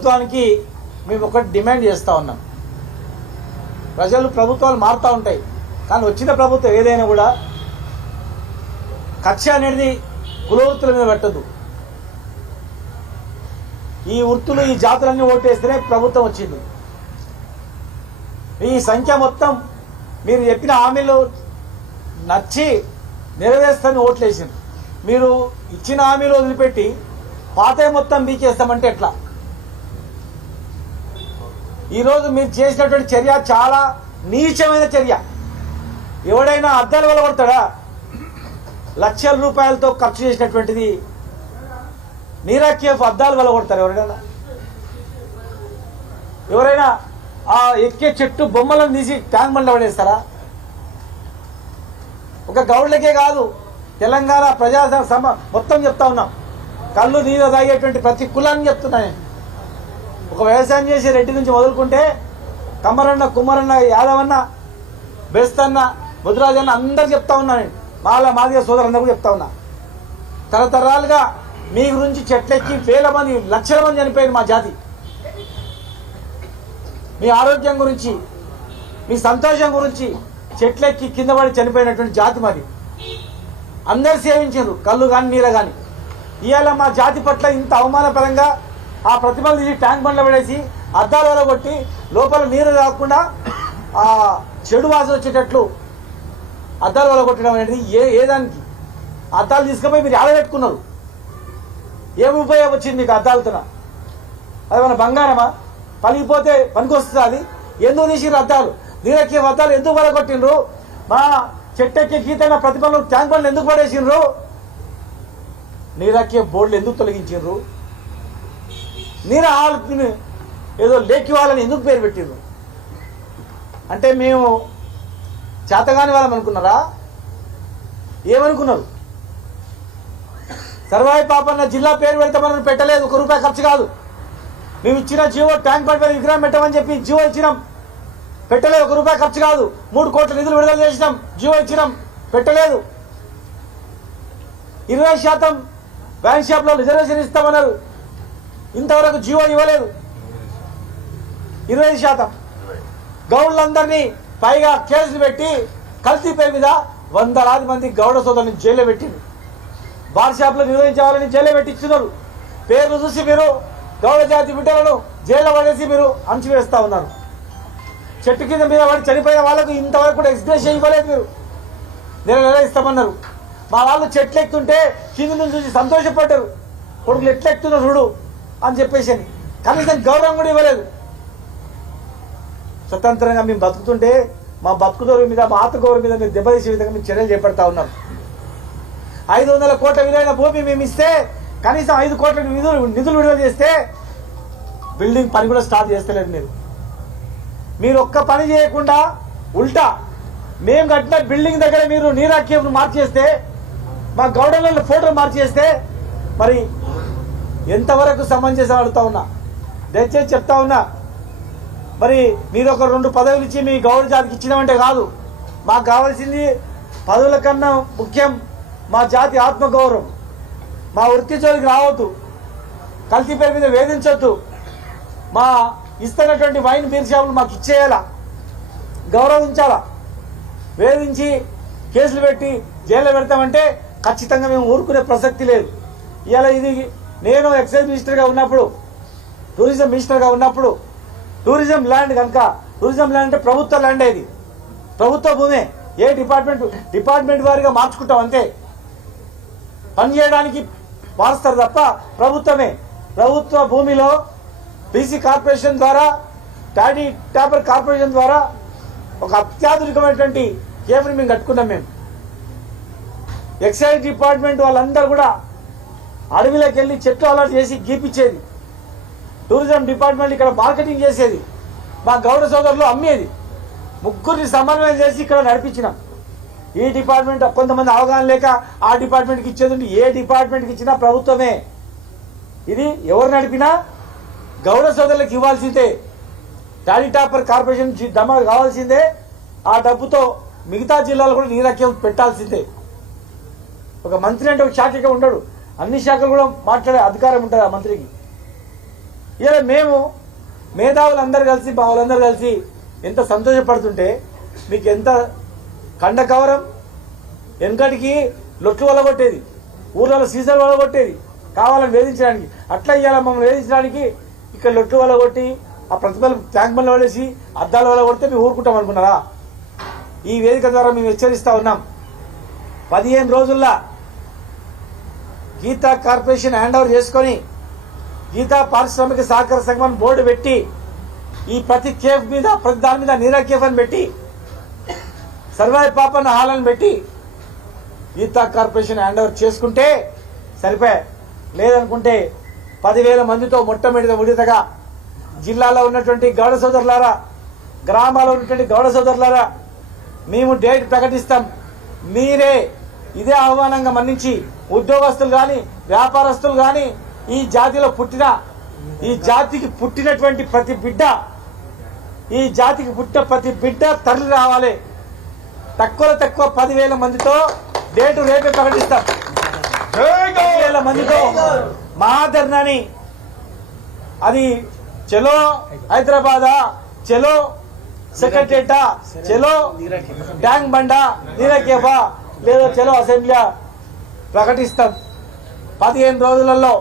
ప్రభుత్వానికి మేము ఒకటి డిమాండ్ చేస్తూ ఉన్నాం. ప్రభుత్వాలు మారుతూ ఉంటాయి, కానీ వచ్చిన ప్రభుత్వం ఏదైనా కూడా కక్ష అనేది కులవృత్తుల మీద పెట్టద్దు. ఈ వృత్తులు ఈ జాతులన్నీ ఓటేస్తేనే ప్రభుత్వం వచ్చింది. ఈ సంఖ్య మొత్తం మీరు చెప్పిన హామీలు నచ్చి నెరవేర్స్తామని ఓట్లేసింది. మీరు ఇచ్చిన హామీలు వదిలిపెట్టి పాత మొత్తం బీకేస్తామంటే ఎట్లా? ఈరోజు మీరు చేసినటువంటి చర్య చాలా నీచమైన చర్య. ఎవడైనా అద్దాలు వెలగొడతాడా? లక్షల రూపాయలతో ఖర్చు చేసినటువంటిది నీరాకేఫ్ అద్దాలు వెలగొడతారు ఎవరైనా ఆ ఎక్కే చెట్టు బొమ్మలను తీసి ట్యాంక్ బండ్లో పడేస్తారా? ఒక గౌడ్లకే కాదు, తెలంగాణ ప్రజా మొత్తం చెప్తా ఉన్నాం. కళ్ళు నీరు తాగేటువంటి ప్రతి కులాన్ని చెప్తున్నా నేను. ఒక వ్యవసాయం చేసే రెడ్డి నుంచి మొదలుకుంటే కమ్మరన్న, కుమ్మరన్న, యాదవన్న, బెస్తన్న, ముద్రాజన్న అందరు చెప్తా ఉన్నా నేను. మాదిగ సోదరులందరూ కూడా చెప్తా ఉన్నా. తరతరాలుగా మీ గురించి చెట్లెక్కి వేల మంది, లక్షల మంది చనిపోయింది మా జాతి. మీ ఆరోగ్యం గురించి, మీ సంతోషం గురించి చెట్లెక్కి కింద పడి చనిపోయినటువంటి జాతి మాది. అందరు సేవించారు, కళ్ళు కానీ నీరు కానీ. ఇవాళ మా జాతి పట్ల ఇంత అవమానపరంగా ఆ ప్రతిమలు తీసి ట్యాంక్ బండ్లో పడేసి అద్దాల వల్ల కొట్టి లోపల నీరు రాకుండా ఆ చెడు వాసన వచ్చేటట్లు అద్దాల వల్ల కొట్టడం అనేది ఏ దానికి? అద్దాలు తీసుకుపోయి మీరు ఆడబెట్టుకున్నారు. ఏమి ఉపయోగం వచ్చింది మీకు అద్దాలతో? అది మన బంగారమా? పలిగిపోతే పనికొస్తుంది. అది ఎందుకు తీసిరు అద్దాలు? నీరెక్కే అద్దాలు ఎందుకు వల్ల కొట్టిండ్రు? మా చెట్టెక్కే గీతైన ప్రతిమలు ట్యాంక్ బండ్లు ఎందుకు పడేసిండ్రు? నీరెక్కే బోర్డులు ఎందుకు తొలగించిండ్రు? నీరు ఆళ్ళని ఏదో లేకి వాళ్ళని ఎందుకు పేరు పెట్టిండ్రు? అంటే మేము చేతగాని వాళ్ళం అనుకున్నారా? ఏమనుకున్నారు? సర్వాయి పాపన్న జిల్లా పేరు పెడతామని పెట్టలేదు. ₹1 ఖర్చు కాదు. మేము ఇచ్చిన జీవో ట్యాంక్ బండ్ మీద విగ్రహం పెట్టమని చెప్పి జీవో ఇచ్చినాం, పెట్టలేదు. ₹1 ఖర్చు కాదు. 3 కోట్ల నిధులు విడుదల చేసినాం, జీవో ఇచ్చినాం, పెట్టలేదు. 20% వ్యాన్ షాప్లో రిజర్వేషన్ ఇస్తామన్నారు, ఇంతవరకు జీవో ఇవ్వలేదు. 20% గౌడ్లందరినీ పైగా కేసులు పెట్టి కల్తీ పేరు మీద 100 మంది గౌడ సోదరుని జైల్లో పెట్టింది. బార్ షాప్లో నిర్వహించాలని జైల్లో పెట్టించున్నారు. పేర్లు చూసి మీరు గౌడ జాతి బిడ్డలను జైల్లో పడేసి మీరు అంచివేస్తా ఉన్నారు. చెట్టు కింద మీద పడి చనిపోయిన వాళ్ళకు ఇంతవరకు కూడా ఎక్స్గ్రేషన్ ఇవ్వలేదు. మీరు నెల ఇస్తామన్నారు. మా వాళ్ళు చెట్లు ఎక్కుతుంటే కింద నుంచి చూసి సంతోషపడ్డారు. కొడుకులు ఎట్లా ఎక్కుతున్నారు చూడు అని చెప్పేసి కనీసం గౌరవం కూడా ఇవ్వలేదు. స్వతంత్రంగా మేము బతుకుతుంటే మా బతుకుదోరు మీద, మా ఆత్మగౌరవం మీద మీరు దెబ్బతీసే విధంగా మీరు చర్యలు చేపడతా ఉన్నాం. 500 కోట్ల విలువైన భూమి మేము ఇస్తే కనీసం 5 కోట్ల నిధులు విడుదల చేస్తే బిల్డింగ్ పని కూడా స్టార్ట్ చేస్తలేదు. మీరు ఒక్క పని చేయకుండా ఉల్టా మేము కట్టిన బిల్డింగ్ దగ్గర మీరు నీరాకేఫ్ను మార్చేస్తే, మా గౌడలలో ఫోటోలు మార్చేస్తే మరి ఎంతవరకు సమంజసం అడుగుతా ఉన్నా. దయచేసి చెప్తా ఉన్నా, మరి మీరు ఒక 2 పదవులు ఇచ్చి మీ గౌడ జాతికి ఇచ్చినామంటే కాదు. మాకు కావాల్సింది పదవుల కన్నా ముఖ్యం మా జాతి ఆత్మగౌరవం. మా వృత్తి జోలికి రావద్దు, కల్తీ పేరు మీద వేధించొద్దు. మా ఇస్తున్నటువంటి వైన్ బీర్ షాపులు మాకు ఇచ్చేయాలా, గౌరవించాలా. వేధించి కేసులు పెట్టి జైల్లో పెడతామంటే ఖచ్చితంగా మేము ఊరుకునే ప్రసక్తి లేదు. ఇలా ఇది నేను ఎక్సైజ్ మినిస్టర్గా ఉన్నప్పుడు, టూరిజం మినిస్టర్గా ఉన్నప్పుడు టూరిజం ల్యాండ్ కనుక, టూరిజం ల్యాండ్ అంటే ప్రభుత్వ ల్యాండ్, ఇది ప్రభుత్వ భూమే. ఏ డిపార్ట్మెంట్ వారిగా మార్చుకుంటాం అంతే. పని చేయడానికి మారుస్తారు తప్ప ప్రభుత్వమే. ప్రభుత్వ భూమిలో బీసీ కార్పొరేషన్ ద్వారా, టాపర్ కార్పొరేషన్ ద్వారా ఒక అత్యాధునికమైనటువంటి కేఫ్ని మేము కట్టుకున్నాం. మేము ఎక్సైజ్ డిపార్ట్మెంట్ వాళ్ళందరూ కూడా అడవిలోకి వెళ్ళి చెట్లు అలాట్ చేసి గీపించేది. టూరిజం డిపార్ట్మెంట్ ఇక్కడ మార్కెటింగ్ చేసేది. మా గౌడ సోదరులు అమ్మేది. ముగ్గురిని సమన్వయం చేసి ఇక్కడ నడిపించినాం. ఈ డిపార్ట్మెంట్ కొంతమంది అవగాహన లేక ఆ డిపార్ట్మెంట్కి ఇచ్చేది, ఏ డిపార్ట్మెంట్కి ఇచ్చినా ప్రభుత్వమే. ఇది ఎవరు నడిపినా గౌడ సోదరులకు ఇవ్వాల్సిందే. టాపర్ కార్పొరేషన్ దమ కావాల్సిందే. ఆ డబ్బుతో మిగతా జిల్లాలు కూడా నీరాకేఫ్ పెట్టాల్సిందే. ఒక మంత్రి అంటే ఒక శాఖగా ఉండడు, అన్ని శాఖలు కూడా మాట్లాడే అధికారం ఉంటుంది ఆ మంత్రికి. ఇలా మేము మేధావులందరూ కలిసి మా వాళ్ళందరూ కలిసి ఎంత సంతోషపడుతుంటే మీకు ఎంత కండకవరం. వెనకటికి లొట్లు వలగొట్టేది, ఊర్లలో సీజన్ వలగొట్టేది కావాలని వేధించడానికి. అట్లా ఇవాళ మమ్మల్ని వేధించడానికి ఇక్కడ లొట్లు వలగొట్టి ఆ ప్రతిభలు ట్యాంక్ బండ్లు వలేసి అద్దాలు వలగొడితే మేము ఊరుకుంటాం అనుకున్నారా? ఈ వేదిక ద్వారా మేము హెచ్చరిస్తా ఉన్నాం. 15 రోజుల్లో గీతా కార్పొరేషన్ హ్యాండ్ ఓవర్ చేసుకొని గీతా పారిశ్రామిక సహకార సంఘం బోర్డు పెట్టి ఈ ప్రతి కేఫ్ మీద ప్రతి దాని మీద నీరా కేఫ్ అని పెట్టి సర్వాయి పాపన్న హాల్ అని పెట్టి గీతా కార్పొరేషన్ హ్యాండ్ ఓవర్ చేసుకుంటే సరిపోయా. లేదనుకుంటే 10,000 మందితో మొట్టమొదటిగా జిల్లాలో ఉన్నటువంటి గౌడ సోదరులారా, గ్రామాల్లో ఉన్నటువంటి గౌడ సోదరులారా, మేము డేట్ ప్రకటిస్తాం. మీరే ఇదే ఆహ్వానంగా మన్నించి ఉద్యోగస్తులు కానీ వ్యాపారస్తులు కానీ ఈ జాతిలో పుట్టిన ఈ జాతికి పుట్టినటువంటి ప్రతి బిడ్డ ఈ జాతికి పుట్టిన ప్రతి బిడ్డ తరలి రావాలి. తక్కువ 10,000 మందితో డేటు రేపే ప్రకటిస్తాం. 10,000 మందితో మహాధర్నాని అది చలో హైదరాబాదా, చలో సెక్రటరేటా, చలో ట్యాంక్ బండా, నీరకేఫా లేదా చలో అసెంబ్లీ ప్రకటిస్తాం. 15 రోజులలో